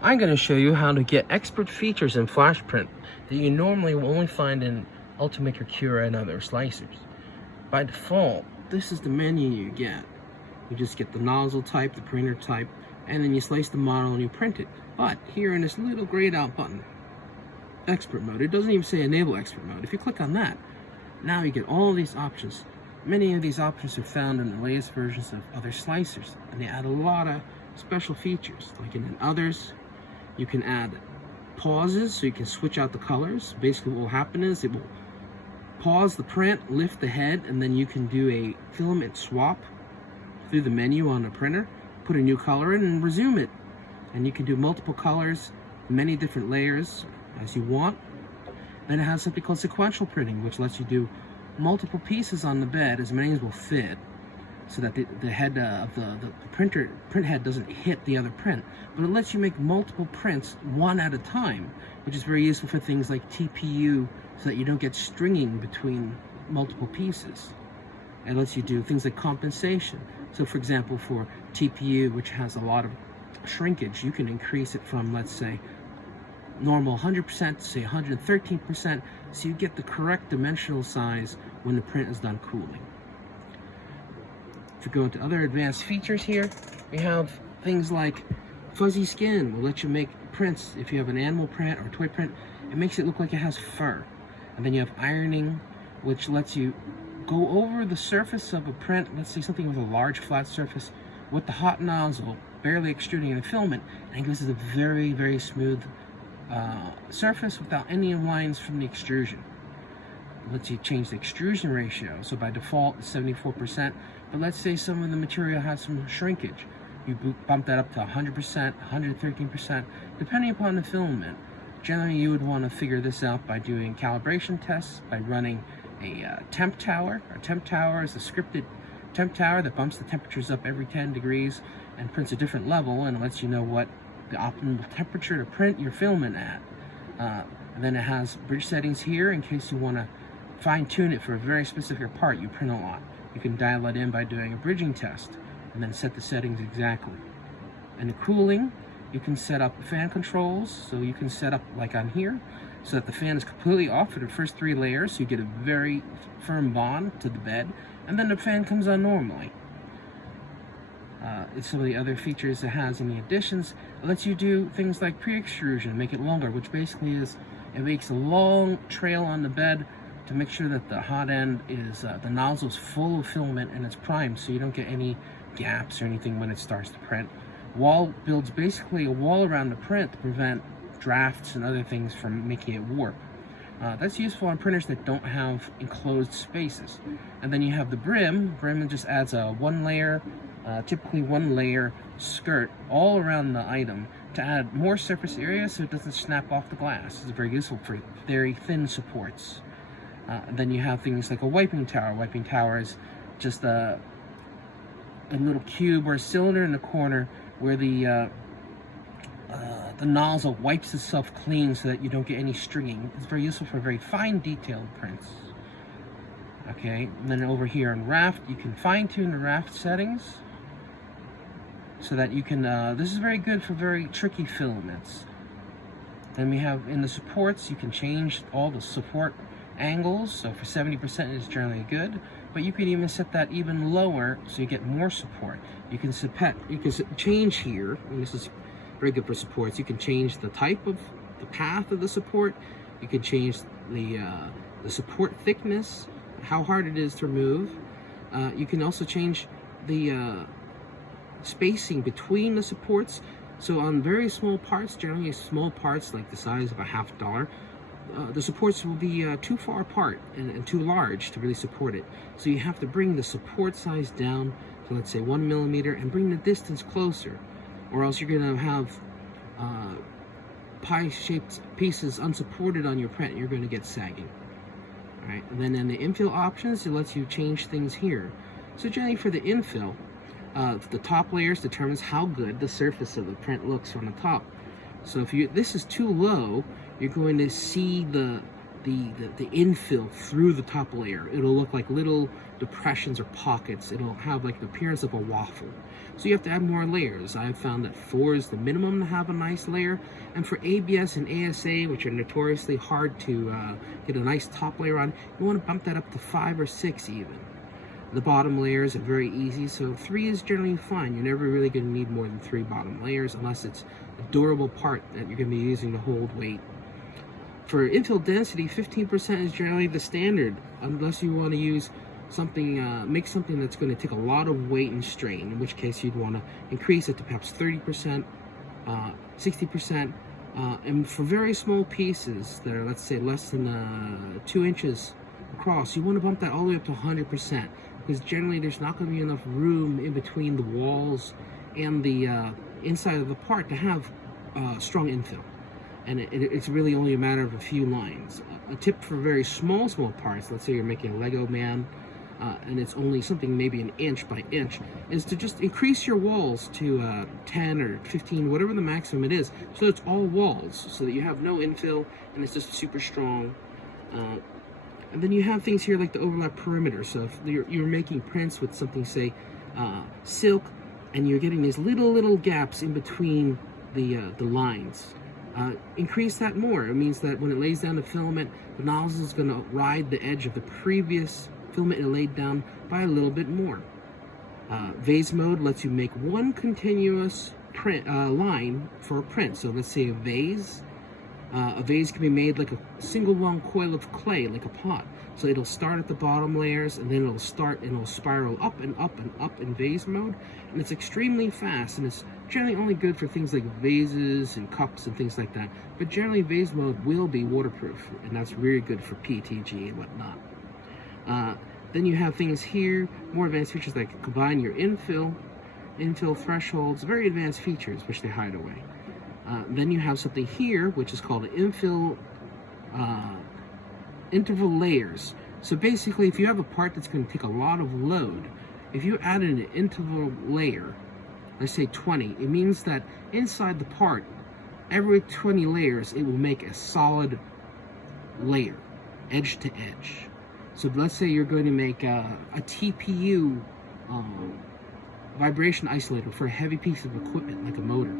I'm going to show you how to get expert features in Flashprint that you normally will only find in Ultimaker, Cura, and other slicers. By default, this is the menu you get. You just get the nozzle type, the printer type, and then you slice the model and you print it. But here in this little grayed out button, expert mode, it doesn't even say enable expert mode. If you click on that, now you get all these options. Many of these options are found in the latest versions of other slicers, and they add a lot of special features. Like in others, you can add pauses, so you can switch out the colors. Basically what will happen is it will pause the print, lift the head, and then you can do a filament swap through the menu on the printer, put a new color in and resume it. And you can do multiple colors, many different layers as you want. Then it has something called sequential printing, which lets you do multiple pieces on the bed, as many as will fit, so that the head of the print head doesn't hit the other print. But it lets you make multiple prints one at a time, which is very useful for things like TPU, so that you don't get stringing between multiple pieces. It lets you do things like compensation. So for example, for TPU, which has a lot of shrinkage, you can increase it from, let's say, normal 100% to say 113%, so you get the correct dimensional size when the print is done cooling. If you go into other advanced features here, we have things like fuzzy skin will let you make prints. If you have an animal print or toy print, it makes it look like it has fur. And then you have ironing, which lets you go over the surface of a print, let's say something with a large flat surface, with the hot nozzle barely extruding the filament, and gives it a very, very smooth surface without any lines from the extrusion. It lets you change the extrusion ratio. So by default it's 74%, but let's say some of the material has some shrinkage. You bump that up to 100%, 113%, depending upon the filament. Generally you would want to figure this out by doing calibration tests, by running a temp tower. A temp tower is a scripted temp tower that bumps the temperatures up every 10 degrees and prints a different level and lets you know what the optimal temperature to print your filament at. And then it has bridge settings here in case you want to fine-tune it for a very specific part you print a lot. You can dial it in by doing a bridging test and then set the settings exactly. And the cooling, you can set up fan controls, so you can set up like on here, so that the fan is completely off for the first 3 layers, so you get a very firm bond to the bed, and then the fan comes on normally. It's some of the other features it has in the additions. It lets you do things like pre-extrusion, make it longer, which basically is, it makes a long trail on the bed to make sure that the hot end is, the nozzle is full of filament and it's primed, so you don't get any gaps or anything when it starts to print. Wall builds basically a wall around the print to prevent drafts and other things from making it warp. That's useful on printers that don't have enclosed spaces. And then you have the brim. Brim just adds a typically one layer skirt all around the item to add more surface area so it doesn't snap off the glass. It's very useful for very thin supports. Then you have things like a wiping tower. Wiping tower is just a little cube or a cylinder in the corner where the nozzle wipes itself clean so that you don't get any stringing. It's very useful for very fine detailed prints. Okay, and then over here in raft, you can fine-tune the raft settings so that you can, this is very good for very tricky filaments. Then we have in the supports, you can change all the support angles, so for 70% is generally good, but you can even set that even lower so you get more support. You can change here, and this is very good for supports. You can change the type of the path of the support. You can change the support thickness, how hard it is to remove. You can also change the spacing between the supports. So on very small parts, generally small parts like the size of a $50, the supports will be too far apart and too large to really support it. So you have to bring the support size down to, let's say, 1 millimeter and bring the distance closer, or else you're going to have pie-shaped pieces unsupported on your print and you're going to get sagging. All right, and then in the infill options, it lets you change things here. So generally for the infill, the top layers determines how good the surface of the print looks from the top. So if this is too low, you're going to see the the infill through the top layer. It'll look like little depressions or pockets. It'll have like the appearance of a waffle. So you have to add more layers. I've found that 4 is the minimum to have a nice layer. And for ABS and ASA, which are notoriously hard to get a nice top layer on, you want to bump that up to 5 or 6 even. The bottom layers are very easy, so 3 is generally fine. You're never really going to need more than 3 bottom layers unless it's a durable part that you're going to be using to hold weight. For infill density, 15% is generally the standard, unless you want to use something, make something that's going to take a lot of weight and strain, in which case you'd want to increase it to perhaps 30%, 60%, and for very small pieces that are, let's say, less than 2 inches across, you want to bump that all the way up to 100%, because generally there's not going to be enough room in between the walls and the inside of the part to have strong infill. And it's really only a matter of a few lines. A tip for very small parts, let's say you're making a Lego man, and it's only something maybe an inch by inch, is to just increase your walls to 10 or 15, whatever the maximum it is, so it's all walls, so that you have no infill and it's just super strong. And then you have things here like the overlap perimeter. So if you're making prints with something, say, silk, and you're getting these little gaps in between the lines, increase that more. It means that when it lays down the filament, the nozzle is going to ride the edge of the previous filament it laid down by a little bit more. Vase mode lets you make one continuous print line for a print. So let's say a vase. A vase can be made like a single long coil of clay, like a pot. So it'll start at the bottom layers, and then it'll start and it'll spiral up and up and up in vase mode. And it's extremely fast, and it's generally only good for things like vases and cups and things like that. But generally, vase mode will be waterproof, and that's really good for PETG and whatnot. Then you have things here, more advanced features like combine your infill thresholds, very advanced features which they hide away. Then you have something here which is called infill interval layers. So basically, if you have a part that's going to take a lot of load, if you add an interval layer, let's say 20, it means that inside the part, every 20 layers, it will make a solid layer, edge to edge. So let's say you're going to make a TPU vibration isolator for a heavy piece of equipment like a motor.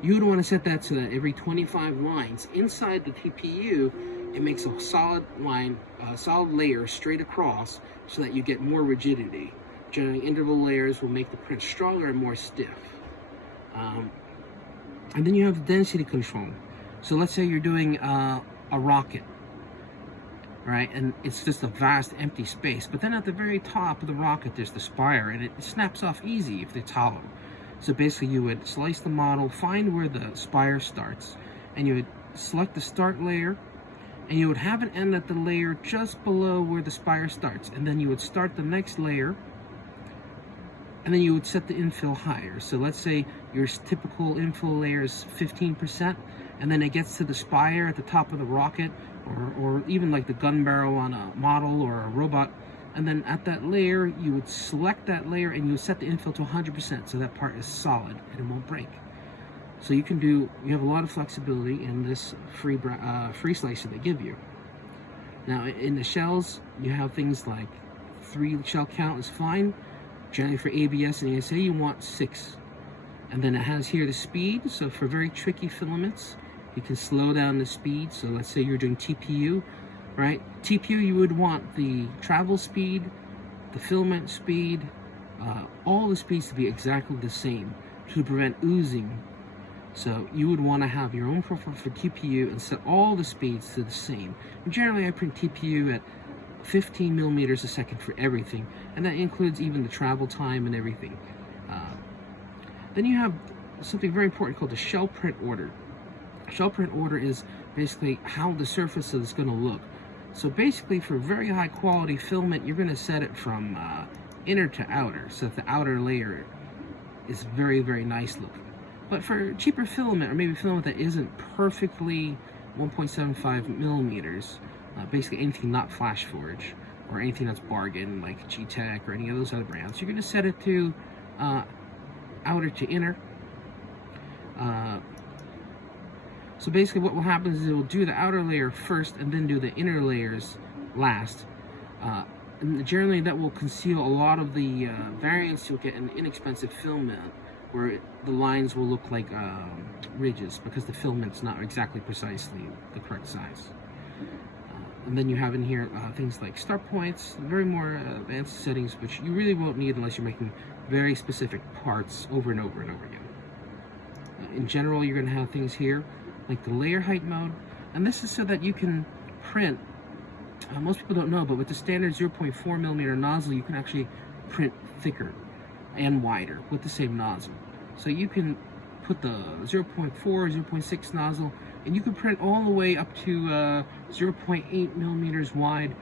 You would want to set that so that every 25 lines inside the TPU, it makes a solid line, solid layer straight across, so that you get more rigidity. Generally, interval layers will make the print stronger and more stiff. And then you have the density control. So let's say you're doing a rocket, right? And it's just a vast empty space. But then at the very top of the rocket, there's the spire, and it snaps off easy if it's hollow. So basically, you would slice the model, find where the spire starts, and you would select the start layer, and you would have it end at the layer just below where the spire starts. And then you would start the next layer, and then you would set the infill higher. So let's say your typical infill layer is 15%, and then it gets to the spire at the top of the rocket, or even like the gun barrel on a model or a robot. And then at that layer, you would select that layer and you would set the infill to 100%, so that part is solid and it won't break. So you have a lot of flexibility in this free slicer they give you. Now in the shells, you have things like 3 shell count is fine. Generally for ABS and ASA, you want 6. And then it has here the speed, so for very tricky filaments, you can slow down the speed. So let's say you're doing TPU, right? TPU, you would want the travel speed, the filament speed, all the speeds to be exactly the same to prevent oozing. So you would want to have your own profile for TPU and set all the speeds to the same. And generally, I print TPU at 15 millimeters a second for everything, and that includes even the travel time and everything. Then you have something very important called the shell print order. Shell print order is basically how the surface is going to look. So basically, for very high quality filament, you're going to set it from inner to outer, so that the outer layer is very, very nice looking. But for cheaper filament, or maybe filament that isn't perfectly 1.75 millimeters, basically anything not Flashforge, or anything that's bargain, like G-Tech or any of those other brands, you're going to set it to outer to inner. So So basically what will happen is it will do the outer layer first and then do the inner layers last. And generally that will conceal a lot of the variance you'll get in inexpensive filament, where the lines will look like ridges because the filament's not exactly precisely the correct size. And then you have in here things like start points, very more advanced settings, which you really won't need unless you're making very specific parts over and over and over again. In general, you're going to have things here like the layer height mode, and this is so that you can print. Most people don't know, but with the standard 0.4mm nozzle, you can actually print thicker and wider with the same nozzle. So you can put the 0.4, 0.6 nozzle, and you can print all the way up to 0.8mm wide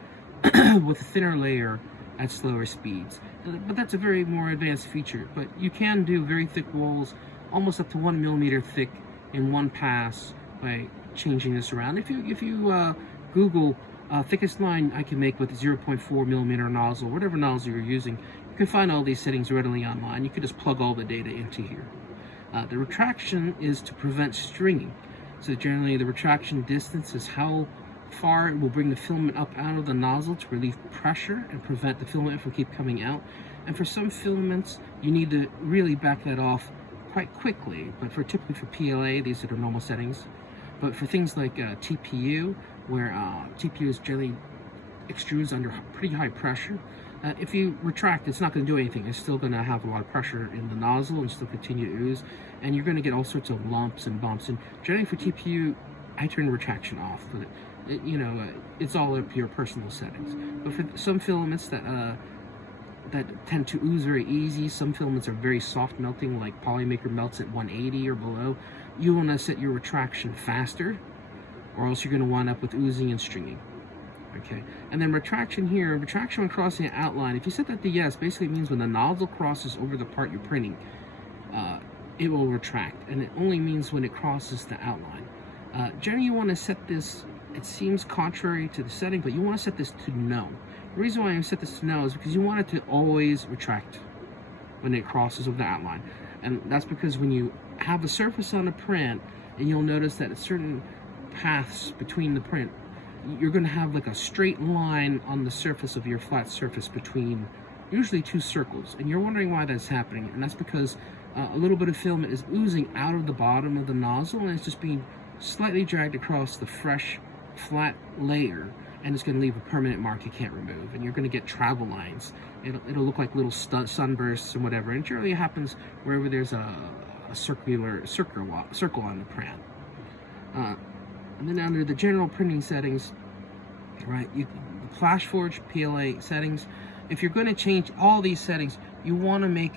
with a thinner layer at slower speeds. But that's a very more advanced feature. But you can do very thick walls, almost up to 1mm thick in one pass by changing this around. If you Google thickest line I can make with a 0.4mm nozzle, whatever nozzle you're using, you can find all these settings readily online. You can just plug all the data into here. The retraction is to prevent stringing. So generally the retraction distance is how far it will bring the filament up out of the nozzle to relieve pressure and prevent the filament from keep coming out. And for some filaments, you need to really back that off quite quickly. But typically for PLA, these are the normal settings. But for things like TPU, where TPU is generally extrudes under pretty high pressure, if you retract, it's not going to do anything. It's still going to have a lot of pressure in the nozzle and still continue to ooze, and you're going to get all sorts of lumps and bumps. And generally for TPU, I turn retraction off, but it's all up to your personal settings. But for some filaments that tend to ooze very easy, some filaments are very soft melting, like Polymaker melts at 180 or below, you want to set your retraction faster, or else you're going to wind up with oozing and stringing. Okay, and then retraction here, retraction when crossing an outline, if you set that to yes, basically it means when the nozzle crosses over the part you're printing, it will retract, and it only means when it crosses the outline. Generally you want to set this, it seems contrary to the setting, but you want to set this to no. The reason why I set this to no is because you want it to always retract when it crosses over the outline. And that's because when you have a surface on a print, and you'll notice that at certain paths between the print, you're going to have like a straight line on the surface of your flat surface between usually two circles, and you're wondering why that's happening. And that's because a little bit of filament is oozing out of the bottom of the nozzle, and it's just being slightly dragged across the fresh flat layer, and it's going to leave a permanent mark you can't remove, and you're going to get travel lines. It'll look like little sunbursts and whatever, and generally it happens wherever there's a circle on the print. And then under the general printing settings, right, Flashforge PLA settings, if you're going to change all these settings, you want to make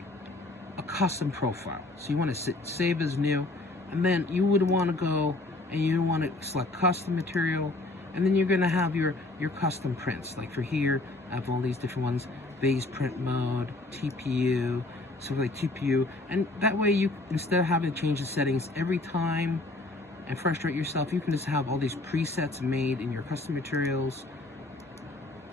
a custom profile. So you want to save as new, and then you would want to go and you want to select custom material, and then you're going to have your custom prints. Like for here, I have all these different ones: base print mode, TPU, sort of like TPU, and that way you, instead of having to change the settings every time and frustrate yourself, you can just have all these presets made in your custom materials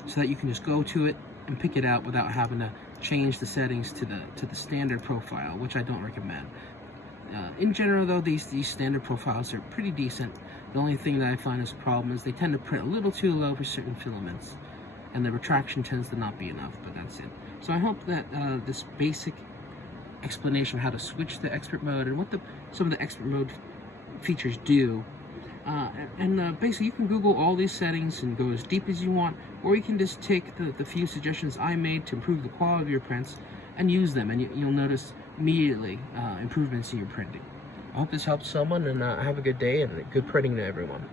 so that you can just go to it and pick it out without having to change the settings to the standard profile, which I don't recommend. In general though, these standard profiles are pretty decent. The only thing that I find is a problem is they tend to print a little too low for certain filaments, and the retraction tends to not be enough, but that's it. So I hope that this basic explanation of how to switch to expert mode and what some of the expert mode features do, basically you can Google all these settings and go as deep as you want, or you can just take the few suggestions I made to improve the quality of your prints and use them, and you'll notice immediately improvements in your printing. I hope this helps someone, and have a good day and good printing to everyone.